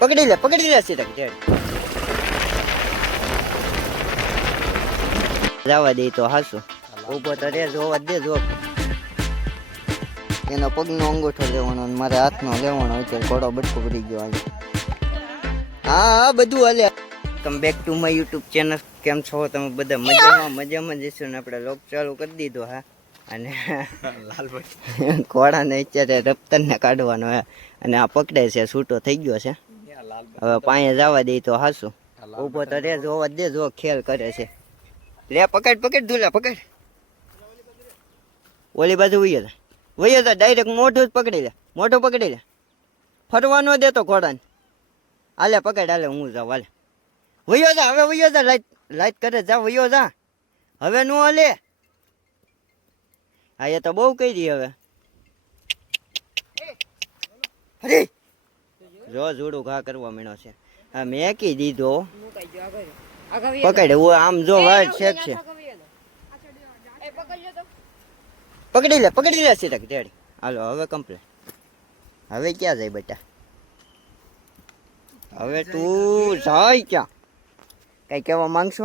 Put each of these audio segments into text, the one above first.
પકડી લે સીધા કે જવા દે તો હાસું ઉભો તો રે જોવા દે જો એનો પગનો અંગૂઠો લેવાનો અને મારે હાથનો લેવાનો અત્યારે ઘોડો બટકો ભરી ગયો આજે હા બધું હાલે come back to my YouTube channel કેમ છો તમે બધા મજામાં જઈશું ને આપણે લોક ચાલુ કરી દીધો હા અને લાલભાઈ ઘોડાને અત્યારે રફતારને કાઢવાનો હે અને આ પકડે છે છૂટો થઈ ગયો છે હવે પાયે જવા દે તો હાસું ઉભો તો રે જોવા દે જો ખેલ કરે છે લે પકડ ધૂલા પકડ ઓલી બાજુ વયો જા ડાયરેક્ટ મોઢું જ પકડી લે ફરવા ન દેતો ઘોડાને હાલે પકડ હાલે હું જાઉં હાલે વયો જા લાઈટ કરે જા વયો જા હવે નો હાલે હા એ તો બહુ કરી હવે અરે જો જોડું ઘા કરવા મીણો છે હા મેં કી દીધો પકડ આમ જો વાઈટ શેક છે પકડી લે સીધા રેડી હાલો હવે કમ્પ્લીટ હવે ક્યાં જાય બેટા હવે તું જાય ક્યાં કઈ કહેવા માંગશો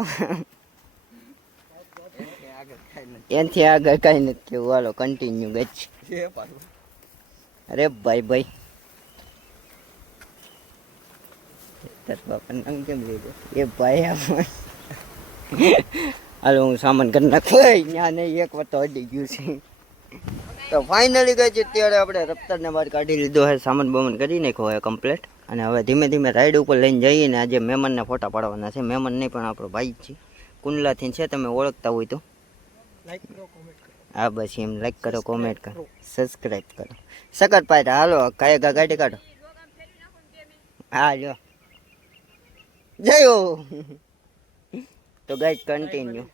એનથી આગળ કઈ નથી કેવું હાલો કન્ટિન્યુ ગચ્છ અરે ભાઈ બાપા નામ કેમ લીધું એ ભાઈ હાલો હું સામાન કરી નાખું ત્યાં નહીં એક વાર તો અડી ગયું છે તો ફાઇનલી ગઈ છે ત્યારે આપણે રફતારને બહાર કાઢી લીધો છે સામાન બામાન કરી નાખ્યો હોય કમ્પ્લીટ અને હવે ધીમે ધીમે રાઈડ ઉપર લઈને જઈએ ને આજે મહેમાનને ફોટા પાડવાના છે મહેમાન નહીં પણ આપણો ભાઈ જ છે કુંડલાથી છે તમે ઓળખતા હોય તો હા બસ એમ લાઈક કરો કોમેન્ટ કરો સબસ્ક્રાઈબ કરો સકર પાયરા હાલો કાંઈ ગાડી કાઢો હા જો જયો તો guide continue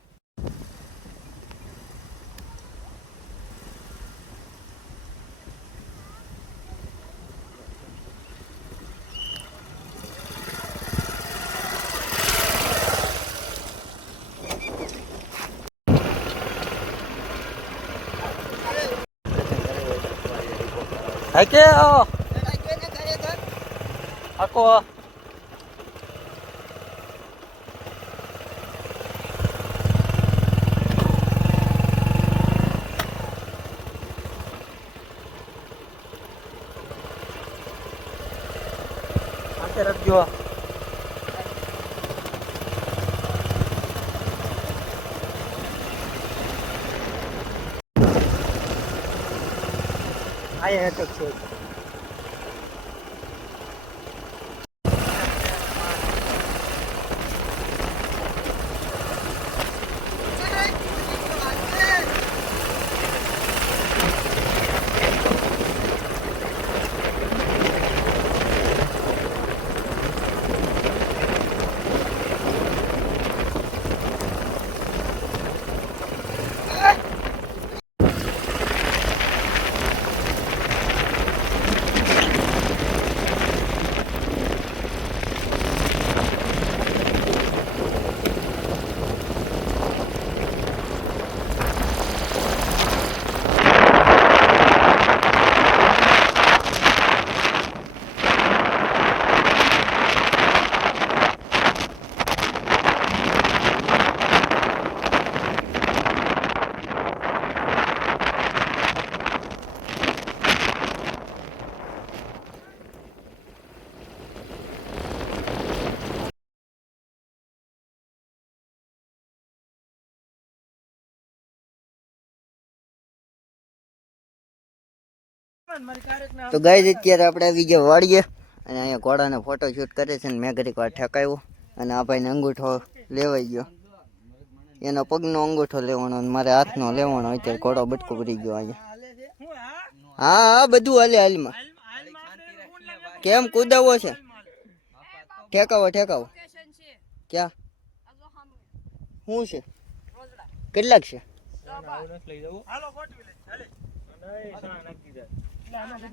Hake ako Ate રાખજો આયા તો છે તો ગાઈસ અત્યારે આપણે આવી ગયા વાડીએ અને અહીંયા ઘોડાનો ફોટો શૂટ કરે છે ને મેં ઘડીક વાર ઠેકાવ્યો અને આ ભાઈને અંગૂઠો લેવાઈ ગયો એનો પગનો અંગૂઠો લેવાનો અને મારે હાથનો લેવાનો અત્યારે ઘોડો બટકો ભરી ગયો અહીંયા હા બધું હાલમાં કેમ કુદાવો છે ઠેકાવો ક્યાં શું છે કેટલાક છે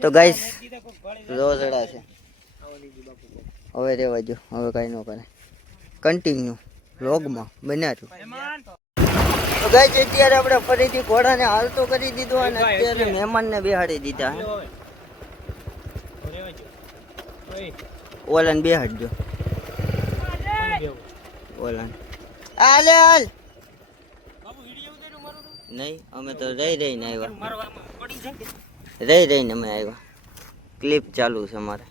તો ગાઈસ રોજડા છે હવે રેવા જો હવે કઈ ન કરે કન્ટિન્યુ વ્લોગમાં બનાવ્યું તો ગાઈસ અત્યારે આપણે ફરીથી ઘોડાને હાલતો કરી દીધો અને અત્યારે મહેમાનને બેહાડી દીધા ઓલાને બેહાડજો ઓલાને હાલે હાલ નહીં અમે તો રહીને આવ્યા રહીને અમે આવ્યા ક્લિપ ચાલુ છે મારે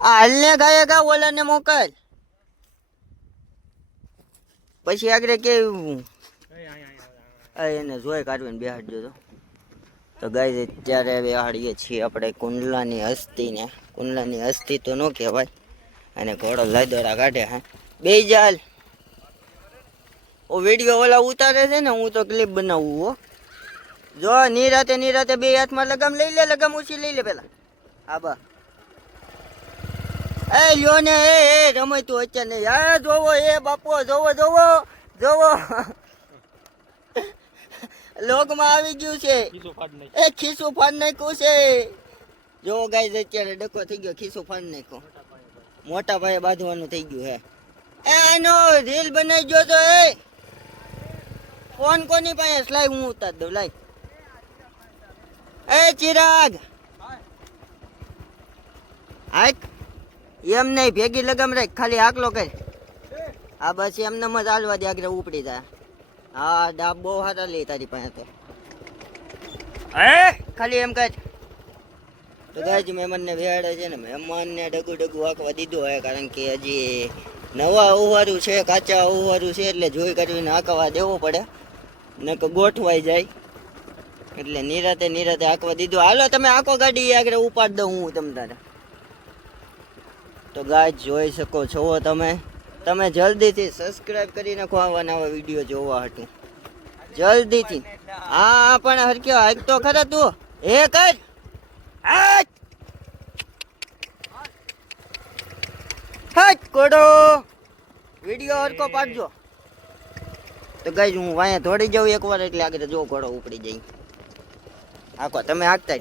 આ હાલને ગાય ગા ઓલાને મોકલ પછી આગળ કેવું એને જોઈ કાઢવીને બેહાડજો તો ગાય અત્યારે બેહાડીએ છીએ આપણે કુંડલાની હસ્તી તો ન કહેવાય અને ઘોડો લાદોડા કાઢે હે બે જાલ ઓ વિડીયો ઓલા ઉતારે છે ને હું તો ક્લિપ બનાવું હો જો નિરાતે બે હાથમાં લગામ લઈ લે લગામ ઉછી લઈ લે પેલા હા બા એ લ્યો ને એ રમતું અત્યારે નહીં હા જોવો એ બાપો જોવો લોકમાં આવી ગયું છે એ ખીસું ફાડ નાખ્યું છે જો ગાય અત્યારે ડકો થઈ ગયો ખીસું ફાડ નાખ્યો મોટા ભાઈ બાંધવાનું થઈ ગયું હે એનો રીલ બનાવી ગયો તો એ ફોન કોની પાસે લાઈ હું ઉતાર દઉં લાઈ એ ચિરાગ હાક એમ નહીં ભેગી લગામ રાખ ખાલી આકલો કર આ બસ એમને જ હાલવા દે આગળ ઉપડી જાય હા ડાબ બહુ સારા લે તારી પાસે તો ખાલી એમ કર તો ગાય મહેમાનને બેહાડે છે ને મહેમાનને ડગું આંકવા દીધું હોય કારણ કે હજી નવા ઓવારું છે કાચા ઓવારું છે એટલે જોઈ કરીને આંકવા દેવો પડે ને કે ગોઠવાઈ જાય એટલે નિરાતે આંકવા દીધું હાલો તમે આંકો ગાડી આગળ ઉપાડ દઉં હું તમારે તો ગાય જોઈ શકો છો તમે જલ્દીથી સબસ્ક્રાઇબ કરી નાખો આવા નવા વિડીયો જોવા હતું જલ્દીથી હા પણ હરક્યો હાક તો ખરા તું હે કર હટ કોડો વિડીયો હરકો પાડજો તો ગાય હું વાયા થોડી જાઉં એકવાર એટલે આગળ જો ઘોડો ઉપડી જાય આખો તમે હાકતા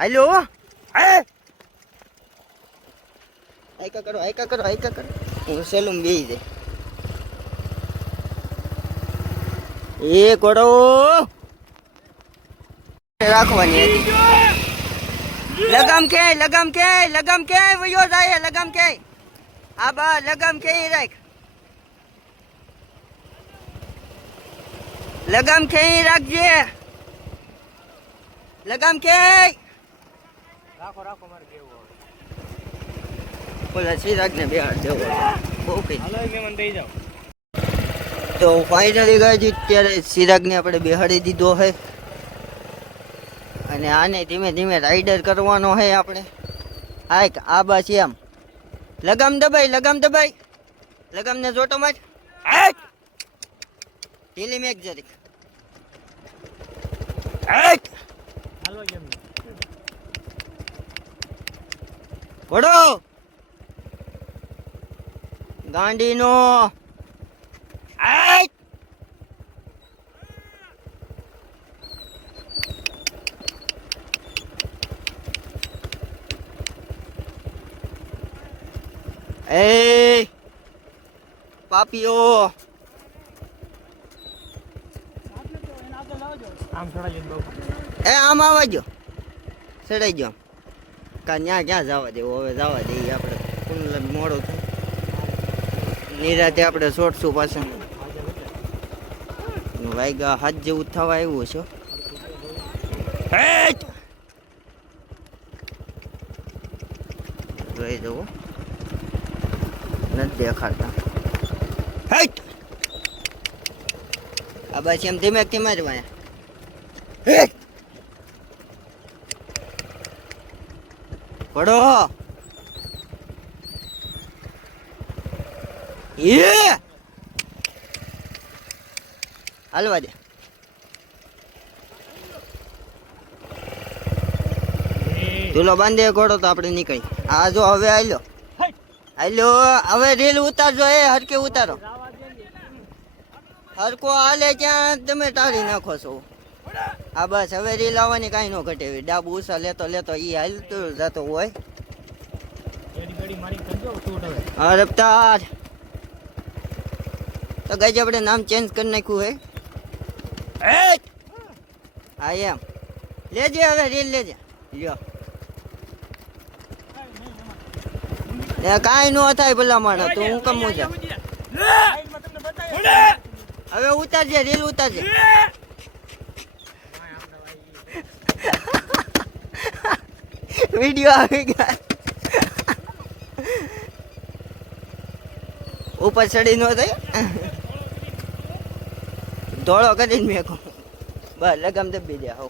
હાલો આયકા કરો હું સેલું બેસી જાય એ ઘોડો રાખવાની હતી લગામ કે વયો જાય લગામ કે આ બા લગામ કે રાખ લગામ કે રાખજે લગામ કે રાખો મારે કેવું બોલા ચિરાગ ને બેહાડ દેવો બહુ કઈ મહેમાન થઈ જાવ તો ફાઇનલી ગાય અત્યારે ચિરાગને આપણે બેહાડી દીધો છે અને આને ધીમે રાઈડર કરવાનો છે આપણે હાક આ બસ એમ લગામ દબાઈ લગામ ને જોટો માર ઢીલી મેક જરીક ઘોડો ગાંડીનો એ પાપીઓ આમ આવજો ચડાઈ ગયો ક્યાં જવા દેવું હવે જવા દઈએ આપણે કુંડલા મોડો થાય નિરાતે આપણે છોડશું પાછું વાયગા હાથ જેવું થવા આવ્યું છે જોઈ જવું નથી દેખાડતા આ બસ એમ ધીમે જ વાયા પડો હાલવા દે ચૂલો બાંધે ઘોડો તો આપણે નીકળી આ જો હવે હાલ્યો હવે રેલ ઉતારજો એ હરકે ઉતારો હરકો હાલે ક્યાં તમે ટાળી નાખો છો હા બસ હવે રીલ આવવાની કાંઈ ન ઘટે ડાબુ ઉષા લેતો ઈ હાલતો જતો હોય રફતાર તો ગાય આપણે નામ ચેન્જ કરી નાખ્યું હે હા એમ લેજે હવે રીલ લેજે લ્યો એ કાંઈ ન થાય ભલા માણસ તું હું કમ જા હવે ઉતારજે રીલ ઉતારજે વિડીયો આવી ગયા ઉપર ચડી નો થાય ધોળો કરીને મેં કહું બસ લગામ દબી દે હો